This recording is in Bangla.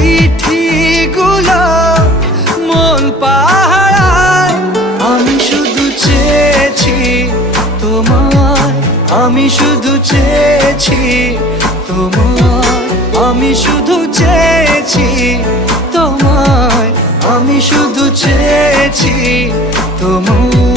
চিঠিগুলো মন পাহারায়। আমি শুধু চেয়েছি তোমায়, আমি শুধু চেয়েছি তোমায়, আমি শুধু চেয়েছি তোমায়, আমি শুধু চেয়েছি তোমায়।